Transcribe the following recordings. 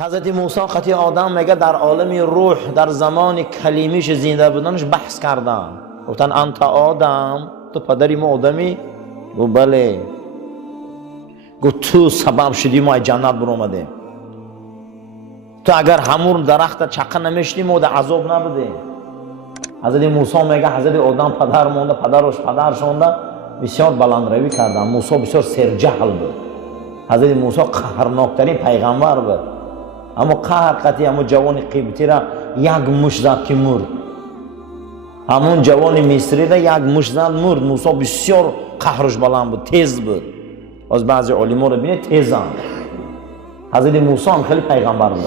حضرت موسی خطی آدم میگه در عالم روح در زمان کلیمیش زنده بودنش بحث کردن، گفتن انت آدم، تو پدری ما آدمی؟ گو بله. گو تو سبب شدی ما جنت بر اومدیم، تو اگر همون درخت چقه نمیشتیم و در عذاب نبودیم. حضرت موسی میگه حضرت آدم پدر مونده، پدر شونده، بسیار بلند روی کردن. موسی بسیار سرجهل بود. حضرت موسی قهرناکترین پیغمبر بود، اما قهر قطعی همون جوان قبطی را یک مش زد که مرد. همون جوان مصری را یک مش زد مرد. موسی بسیار قهرش بلند بود، تیز بود. از بعضی علما رو بینید تیزن. حضرت موسی هم خیلی پیغمبر بود.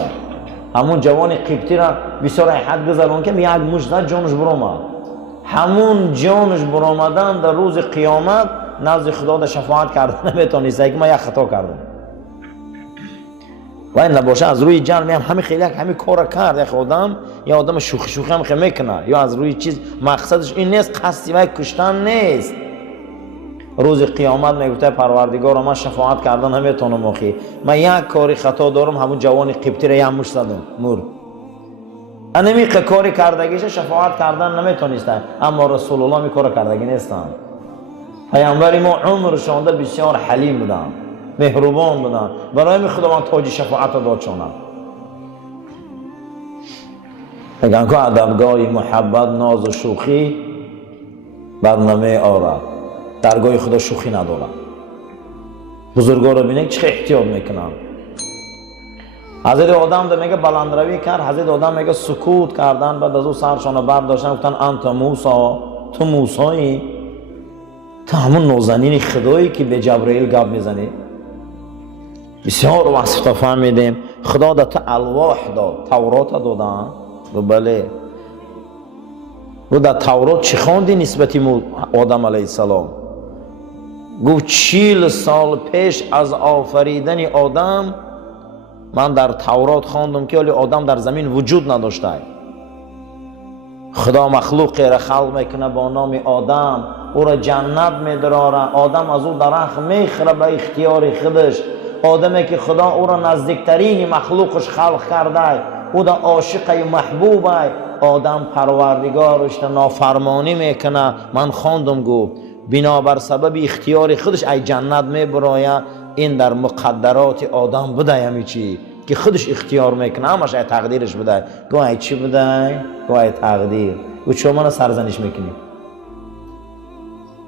همون جوان قبطی را بسیار حد گذرون که یک مش زد جانش برآمد. همون جانش برآمدن در روز قیامت نزد خدا در شفاعت کردن نمیتونست که ما یک خطا کردم و این نباشه از روی جان میام همین خیلی همین کارا کرد. یک آدم یا آدم شوخی هم خیلی میکنه یا از روی چیز مقصدش این نیست، قصدی و کشتن نیست. روز قیامت میگفته پروردگار من شفاعت کردن نمیتونم، اخی من یک کاری خطا دارم، همون جوان قبطی را یک مش زدم مرد. انمی کاری کردگیش شفاعت کردن نمیتونستن، اما رسول الله می کار کردگی نیستن. پیامبر ما عمرشان بسیار حلیم بودن، مهربان بودن، برای خداوند تاج شفاعت داد چونن. میگن که ادبگاه محبت ناز و شوخی برنامه آورد، درگاه خدا شوخی ندارد. بزرگا رو بینید چه احتیاط میکنن. حضرت آدم ده میگه بلند روی کرد، حضرت آدم میگه سکوت کردن، بعد از او سرشان برداشتن گفتن انت موسی، تو موسایی، تو همون نازنین خدایی که به جبرئیل گپ میزنی. بسیار وصف تا فهمیدیم. خدا ده تو الواح داد، تورات دادن. و بله، و در تورات چی خواندی نسبتی آدم علیه السلام؟ گفت 40 سال پیش از آفریدن آدم من در تورات خواندم که ولی آدم در زمین وجود نداشته. خدا مخلوقی را خلق میکنه با نام آدم، او را جنت میدراره، آدم از او درخت میخوره به اختیار خودش. آدمی که خدا او را نزدیکترین مخلوقش خلق کرده، او را عاشق و محبوبه، آدم پروردگارش نافرمانی میکنه. من خواندم گفت بنابر سبب اختیار خودش ای جنت میبراید. این در مقدرات آدم بوده، همی چی که خودش اختیار میکنه، همش ای تقدیرش بوده. گوه ای چی بوده؟ گوه ای تقدیر. گوه چون من سرزنش میکنی؟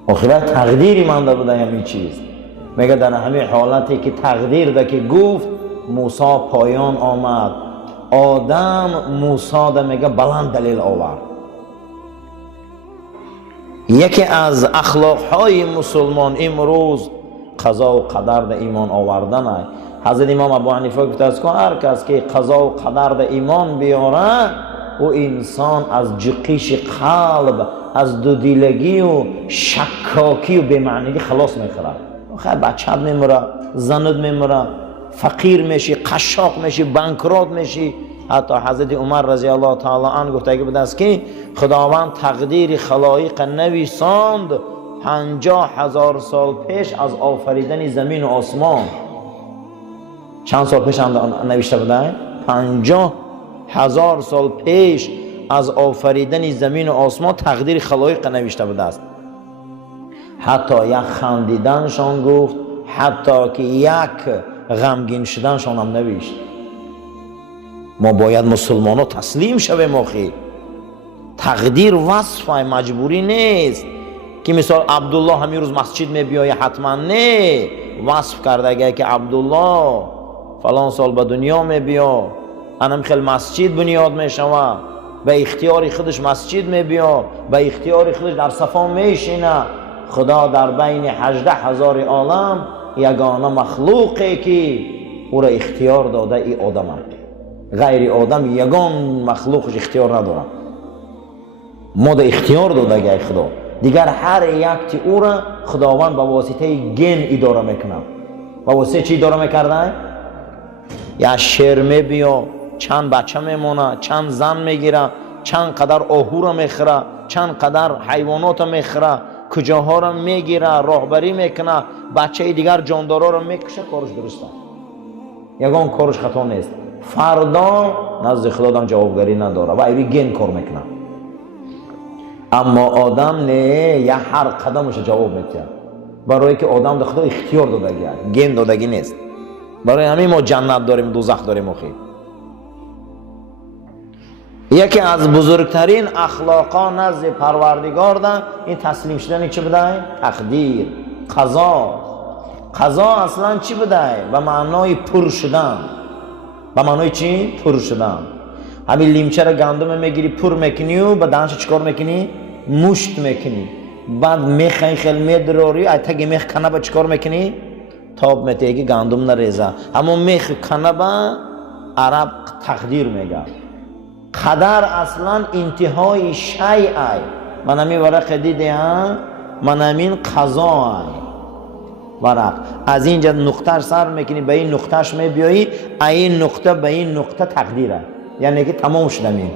آخره تقدیری منده بوده همی چیز. میگه در همین حالتی که تقدیر ده که گفت موسی پایان آمد، آدم موسی ده میگه بلند دلیل آورد. یکی از اخلاقهای مسلمان امروز قضا و قدر ده ایمان آوردن است. حضرت امام ابو حنیفه گفته است که هر کس که قضا و قدر ده ایمان بیاره، او انسان از جقیش قلب، از دودیلگی و شکاکی و بی‌معنی خلاص میخوره. خیلی بچه‌ت میمره، زنت میمره، فقیر میشی، قشاق میشی، بانکرات میشی. حتی حضرت عمر رضی الله تعالی عنه گفته بود است که خداوند تقدیر خلایق نویساند 50,000 سال پیش از آفریدن زمین و آسمان. چند سال پیش نوشته بوده؟ 50,000 سال پیش از آفریدن زمین و آسمان تقدیر خلایق نوشته بوده است. حتی یک خندیدنشان گفت، حتی که یک غمگین شدنشان هم نوشت. ما باید مسلمان ها تسلیم شویم. آخی تقدیر وصفه، مجبوری نیست که مثال عبدالله همین روز مسجد می بیایه حتما نه. وصف کرده اگه که عبدالله فلان سال به دنیا می بیا، انم خیلی مسجد بنیاد می شود، به اختیار خودش مسجد می بیا، به اختیار خودش در صفا می شینه. خدا در بین 18,000 عالم یگانه مخلوقی که او را اختیار داده ای آدم هم. غیر آدم یگان مخلوقش اختیار نداره. ما دا اختیار داده گه خدا. دیگر هر یک او را خداوند با واسطه گن اداره میکنه. با واسطه چی اداره میکرده؟ یا شیر میبیا، چند بچه میمونه، چند زن میگیره، چند قدر آهو را میخوره، چند قدر حیوانات را میخوره، کجاها را میگیره، راهبری میکنه، بچه دیگر جاندارا را میکشه. کارش درسته، یگان کارش خطا نیست. فردا نزد خدا آدم جوابگری نداره و ایوی گن کار میکنه. اما آدم نه، یا هر قدمش جواب میده، برای که آدم به خدا اختیار دادگی است، گن دادگی نیست. برای همین ما جنت داریم، دوزخ داریم. اخی یکی از بزرگترین اخلاقا نزد پروردگار ده این تسلیم شدن چی بوده؟ تقدیر، قضا. قضا اصلا چی بوده؟ به معنای پر شدن. به معنای چی؟ پر شدن. همین لیمچه را گندم میگیری پر میکنی و به دهنش چیکار میکنی؟ مشت میکنی. بعد میخ خیلی میدروری، تگ میخ کنه با چیکار میکنی؟ تاب میتگی گندم نریزه. اما میخ کنه با عرب تقدیر میگه. قدر اصلا انتهای شیء. من همین ورق دیدم، من همین قضا ورق از اینجا نقطه سر میکنی به این نقطهش میبیایی، این نقطه به این نقطه تقدیره، یعنی که تمام شده. می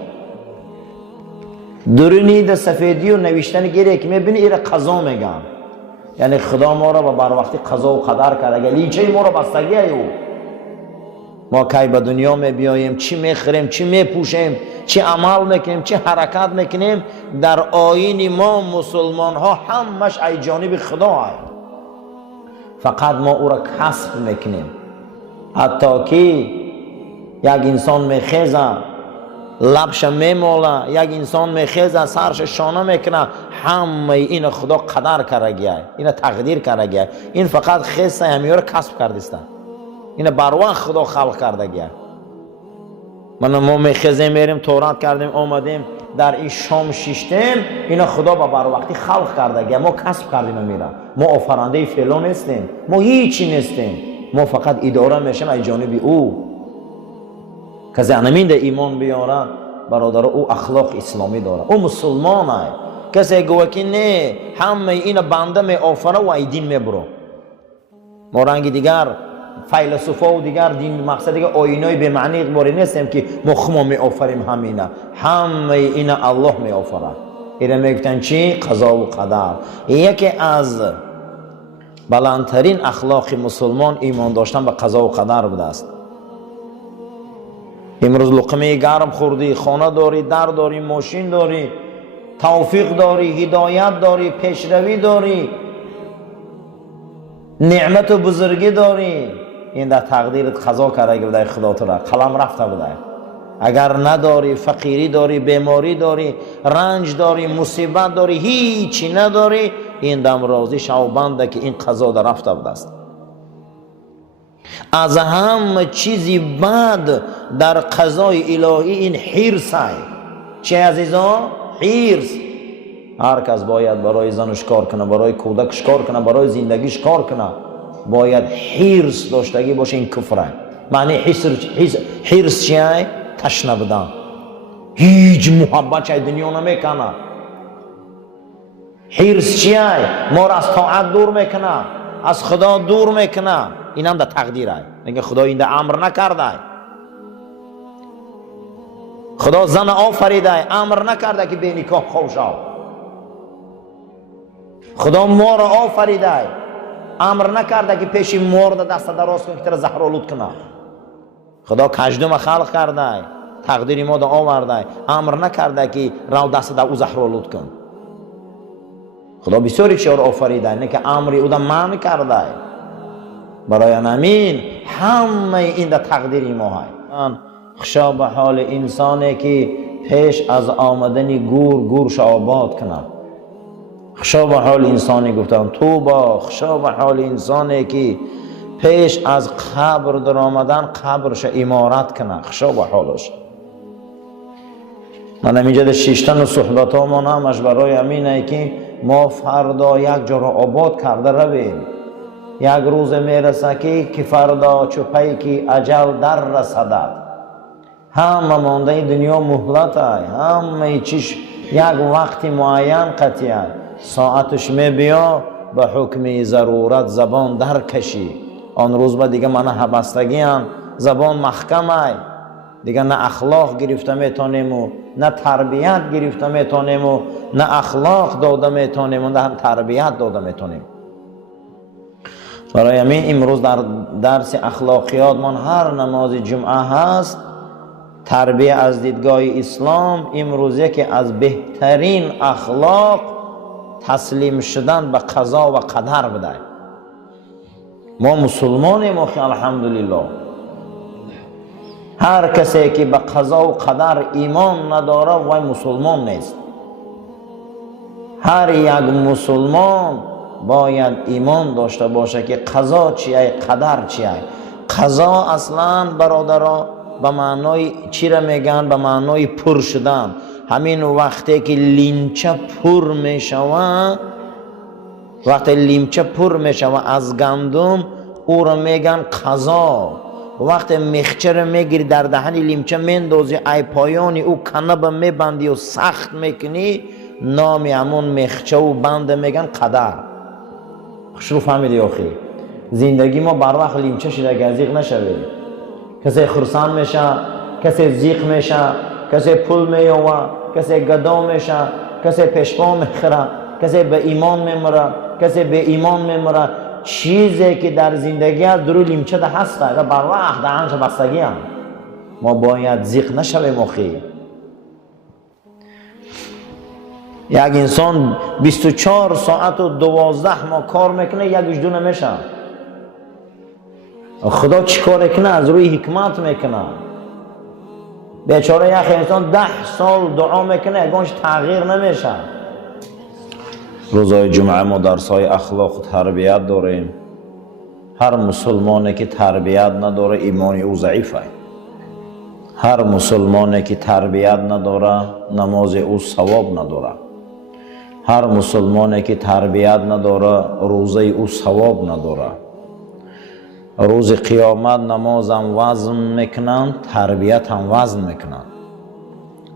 درونی ده سفیدی و نوشتن گیره که میبینی ایره قضا میگم، یعنی خدا ما را بر وقتی قضا و قدر کرده. لیچه ما را بستگی او ما کی به دنیا میبیاییم، چی میخوریم، چی میپوشیم، چی عمل میکنیم، چی حرکت میکنیم، در آیین ما مسلمان ها همش ای جانب خدا هست. فقط ما او را کسب میکنیم. حتی که یک انسان میخیزه لبش میماله، یک انسان میخیزه سرش شانه میکنه، همه این خدا قدر کرده، این تقدیر کرده. این فقط خیزه همیه را کسب کردیسته، این بر وقت خدا خلق کرده گه. ما میخیزیم میریم تورات کردیم آمدیم در این شام شیشتیم، این خدا بر وقتی خلق کرده گه. ما کسب کردیم میرم، ما آفرنده فعلا نیستیم، ما هیچی نیستیم، ما فقط اداره میشیم از جانب او. کسی همین ده ایمان بیاره برادر، او اخلاق اسلامی داره، او مسلمان است. کسی گوه که نه همه این بنده می آفره و ایدین میبرو. ما رنگ دیگر فیلسوفا و دیگر دین مقصد دیگر آینای به معنی اقباری نیستیم که ما می آفریم. همه این الله می آفره. ایره میگفتن چی؟ قضا و قدر. یکی از بلندترین اخلاق مسلمان ایمان داشتن به قضا و قدر بوده است. امروز لقمه گرم خوردی، خانه داری، در داری، ماشین داری، توفیق داری، هدایت داری، پیشروی داری، نعمت و بزرگی داری، این در تقدیرت قضا کرده بوده خدا تو را، قلم رفته بوده. اگر نداری، فقیری داری، بیماری داری، رنج داری، مصیبت داری، هیچی نداری، این دم راضی شوبنده که این قضا در رفته بوده است. از همه چیزی بد در قضای الهی این حرص است. چه عزیزان؟ حرص. هر کس باید برای زنش کار کنه، برای کودکش کار کنه، برای زندگیش کار کنه، باید حرص داشتگی باشه. این کفره. معنی حرص چیه؟ تشنه بودن، هیچ محبت چه دنیا نمیکنه. حرص چیه؟ ما را از طاعت دور میکنه، از خدا دور میکنه. این هم در تقدیر است. میگه خدا این در امر نکرده، خدا زن آفریده، امر نکرده که به نکاح خوش شو. خدا مار آفریده، امر نکرده که پیش مار دست دراز کن که تر زهرآلود کنه. خدا کژدم خلق کرده، تقدیر ما دا آورده، امر نکرده که رو دست دا او زهرآلود کن. خدا بسیاری چیار آفریده، نه که امری او دا منع کرده. برای همین همه این در تقدیر ما هست. خشا به حال انسانی که پیش از آمدن گورش آباد کنه. خشا به حال انسانی گفتم تو با خشا به حال انسانی که پیش از قبر در آمدن قبرش امارت کنه. خشا به حالش. من همینجا در شیشتن و صحبت ها ما همش برای همینه که ما فردا یک جا را آباد کرده رویم. یک روز میرسه که فردا چوپی که اجل در رسدد. همه مانده دنیا مهلت های، همه چیش یک وقت معین قطعی های. ساعتش میبیا به حکم ضرورت زبان در کشی. آن روز با دیگه من حبستگی هم زبان محکم های، دیگه نه اخلاق گرفته میتونیم و نه تربیت گرفته میتونیم و نه اخلاق داده میتونیم و نه تربیت داده میتونیم. برای همین امروز در درس اخلاقیات من هر نماز جمعه هست تربیه از دیدگاه اسلام. امروز یکی از بهترین اخلاق تسلیم شدن به قضا و قدر بده. ما مسلمانیم و الحمدلله. هر کسی که به قضا و قدر ایمان نداره وای مسلمان نیست. هر یک مسلمان باید ایمان داشته باشه که قضا چیه، قدر چیه. قضا اصلا برادرها به معنای چی را میگن؟ به معنای پر شدن. همین وقتی که لیمچه پر میشوه، وقتی لیمچه پر میشوه از گندم او را میگن قضا. وقتی مخچه را میگیری در دهن لیمچه میندازی ای پایانی او کنب میبندی و سخت میکنی، نام همون مخچه و بند میگن قدر. خوش فهمیدی آخی؟ زندگی ما بر وقت لیمچه شده که زیق نشوید. کسی خرسان میشه، کسی زیق میشه، کسی پول میوه، کسی گدا میشه، کسی پشپا میخوره، کسی به ایمان میمره، کسی به ایمان میمره. چیزی که در زندگی هست درو لیمچه ده هسته و بر وقت دهنش بستگی هم. ما باید زیق نشویم آخی. یک انسان 24 ساعت و 12 ماه کار میکنه، یکیش دو نمیشه. خدا چی کار کنه؟ از روی حکمت میکنه. بیچاره یک انسان 10 سال دعا میکنه یکانش تغییر نمیشه. روزای جمعه ما درسای اخلاق و تربیت داریم. هر مسلمانی که تربیت نداره ایمانی او ضعیفه. هر مسلمانی که تربیت نداره نماز او ثواب نداره. هر مسلمانی که تربیت نداره روزه او ثواب نداره. روز قیامت نماز هم وزن میکنن، تربیت هم وزن میکنن.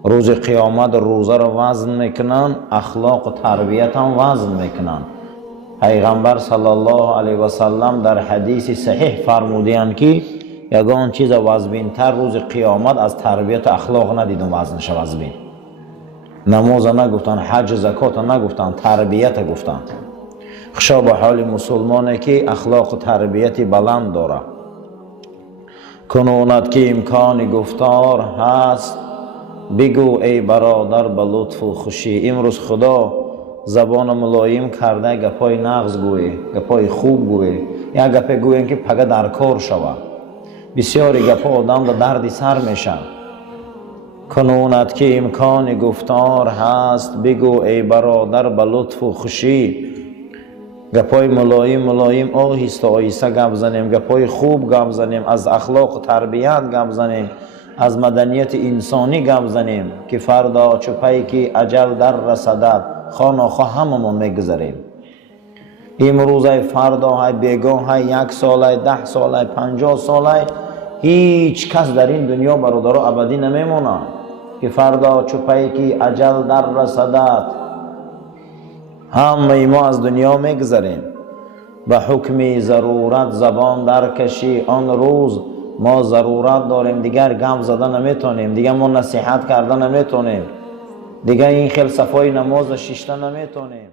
روز قیامت روزه رو وزن میکنن، اخلاق و تربیت هم وزن میکنن. پیغمبر صلی الله علیه و سلم در حدیث صحیح فرمودند که یگان چیز وزبین تر روز قیامت از تربیت و اخلاق ندیدم وزنش وزبین. نماز نگفتن، حج زکات نگفتن، تربیت گفتن. خشا به حال مسلمانه که اخلاق و تربیت بلند داره. کنونت که امکان گفتار هست بگو ای برادر به لطف و خوشی. امروز خدا زبان ملایم کرده گپای نغز گوی، گپای خوب گوی. یا گپ گوین که پگه در کار شوه. بسیاری گپا آدم دا دردی سر میشه. کنونت که امکان گفتار هست بگو ای برادر به لطف و خوشی. گپای ملایم آهسته آهسته گپ زنیم، گپای خوب گپ زنیم، از اخلاق و تربیت گپ زنیم، از مدنیت انسانی گپ زنیم که فردا چپایی که اجل در رسدد خاناخواه هممون میگذاریم. امروز های فردا های بیگاه های 1 سال های 10 سال های 50 سال های هیچ کس در این دنیا برادرها ابدی نمیمونه که فردا چپایی که اجل در رسدد همه ما از دنیا میگذاریم. به حکم ضرورت زبان در کشی آن روز ما ضرورت داریم، دیگر گم زده نمیتونیم، دیگر ما نصیحت کرده نمیتونیم، دیگر این خیل صفای نماز شیشته نمیتونیم.